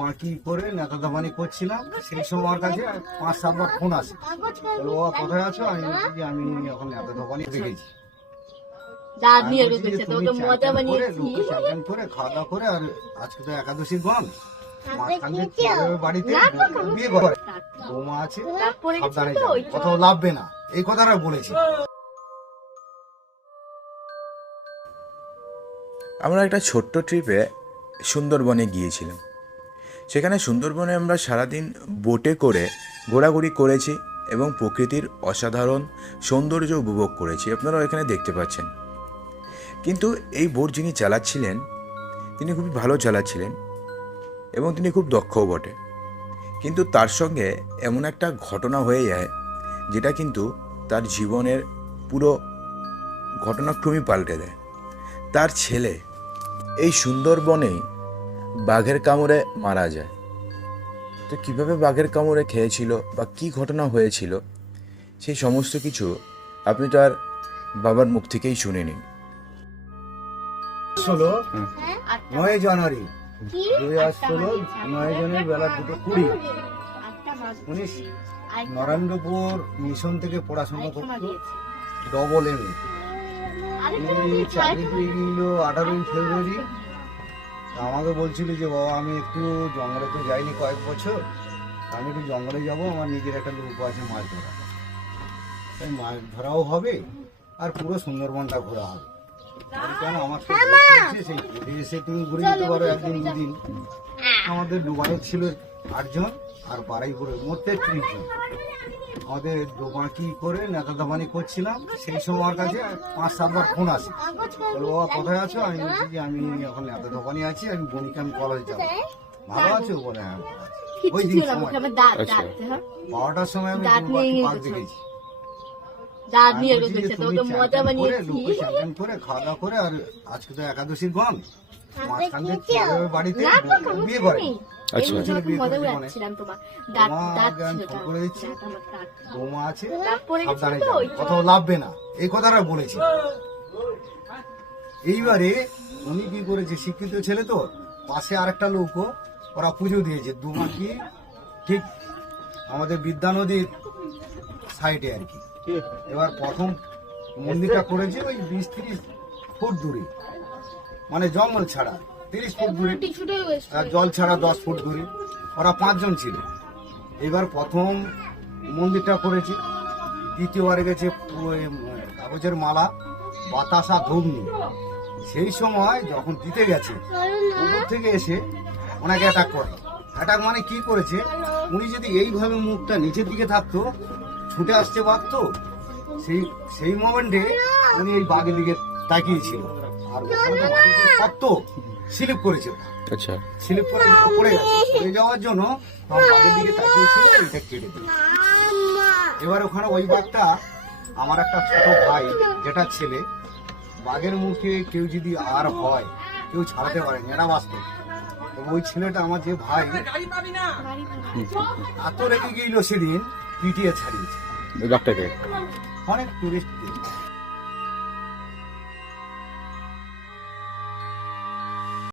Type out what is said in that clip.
বাঁকি করে নেতাদাবানি করছিলাম সেই সময় আমার কাছে পাঁচ সাতবার ফোন আসে। ও কোথায় আছো? আমি বলছি আমি এখন নেতা দাবানি দেখেছি করে, খাওয়া দাওয়া করে আর আজকে তো একাদশীর গন বাড়িতে বিয়ে করে বৌমা আছে তারপরে সাবধানে তো? যাবে। কোথাও লাভবে না। এই কথাটা বলেছি। আমরা একটা ছোট্ট ট্রিপে সুন্দরবনে গিয়েছিলাম। সেখানে সুন্দরবনে আমরা সারাদিন বোটে করে ঘোরাঘুরি করেছি এবং প্রকৃতির অসাধারণ সৌন্দর্য উপভোগ করেছি। আপনারা এখানে দেখতে পাচ্ছেন। কিন্তু এই বোট যিনি চালাচ্ছিলেন, তিনি খুবই ভালো চালাচ্ছিলেন এবং তিনি খুব দক্ষও বটে। কিন্তু তার সঙ্গে এমন একটা ঘটনা হয়ে যায়, যেটা কিন্তু তার জীবনের পুরো ঘটনাক্রমই পাল্টে দেয়। তার ছেলে এই সুন্দরবনেই বাঘের কামড়ে মারা যায়। তো কীভাবে বাঘের কামড়ে খেয়েছিল বা কি ঘটনা হয়েছিল সেই সমস্ত কিছু আপনি তার বাবার মুখ থেকেই শুনে নিন ষোলো নয় জানুয়ারি। দুই হাজার ষোলো নয় জনের বেলা দুটো কুড়ি। উনিশ নরেন্দ্রপুর মিশন থেকে পড়াশোনা করতো। ডবল এম এ চাকরি পেয়ে গেল আঠারোই ফেব্রুয়ারি। তা আমাকে বলছিল যে বাবা আমি একটু জঙ্গলে তো যাইনি কয়েক বছর। আমি একটু জঙ্গলে যাব আমার নিজের একটা লোক আছে মাছ ধরা। তাই মাছ ধরাও হবে আর পুরো সুন্দরবনটা ঘোরা হবে। কেন আমার সেই ঘুরে এসে তুমি ঘুরে যেতে পারো একদিন দুদিন। আমাদের ডুবাই ছিল আটজন আর বারাইপুরে মোট তেত্রিশ জন। আমাদের ডোবাঁকি করে নেতা দাবানি করছিলাম সেই সময় আমার কাছে পাঁচ সাতবার ফোন আসে। বলে বাবা কোথায় আছো? আমি বলছি যে আমি এখন এত দোকানে আছি আমি বনিকে আমি কলেজে যাব। ভালো আছো? বলে হ্যাঁ ওই দিন সময়। আচ্ছা। দাঁত, হ্যাঁ? বারোটার সময় আমি দাঁত ডোবাঁকি পার্ক দেখেছি। দাঁত আমি নিয়ে চান মজা করে, বানিয়েছি। লোকে করে খাওয়া দাওয়া করে আর আজকে তো একাদশীর গন মাঝখান বাড়িতে বিয়ে করে আচ্ছা। কোথাও লাভবে না। এই কথাটা বলেছি। এইবারে উনি কি করেছে শিক্ষিত ছেলে তো পাশে আরেকটা লোক ওরা পুজো দিয়েছে। দুমাকি ঠিক আমাদের বিদ্যা নদীর সাইডে আর কি। এবার প্রথম মন্দিরটা করেছে ওই বিশ তিরিশ ফুট দূরে। মানে জঙ্গল ছাড়া। তিরিশ ফুট দূরে। জল ছাড়া দশ ফুট দূরে। ওরা পাঁচজন ছিল। এবার প্রথম মন্দিরটা করেছি। দ্বিতীয়বারে গেছে কাগজের মালা বাতাসা ধূপ নিয়ে সেই সময় যখন দিতে গেছে উপর থেকে এসে ওনাকে অ্যাটাক করে। অ্যাটাক মানে কি করেছে? উনি যদি এইভাবে মুখটা নিচের দিকে থাকতো ছুটে আসতে পারতো সেই সেই মোমেন্টে উনি এই বাঘের দিকে তাকিয়েছিল আর ওখানে তো মাটিতে শক্ত স্লিপ করেছে আচ্ছা। স্লিপ করে পড়ে গেছে। পড়ে যাওয়ার জন্য বাঘের দিকে তাকিয়েছিল ওইটা কেটে দিল। এবার ওখানে ওই বাঘটা আমার একটা ছোট ভাই যেটা ছেলে বাঘের মুখে কেউ যদি আর হয় কেউ ছাড়াতে পারে এরা বাস্তব তো ওই ছেলেটা আমার যে ভাই এত রেগে গেছিল সেদিন পিটিয়ে ছাড়িয়েছে। অনেক টুরিস্ট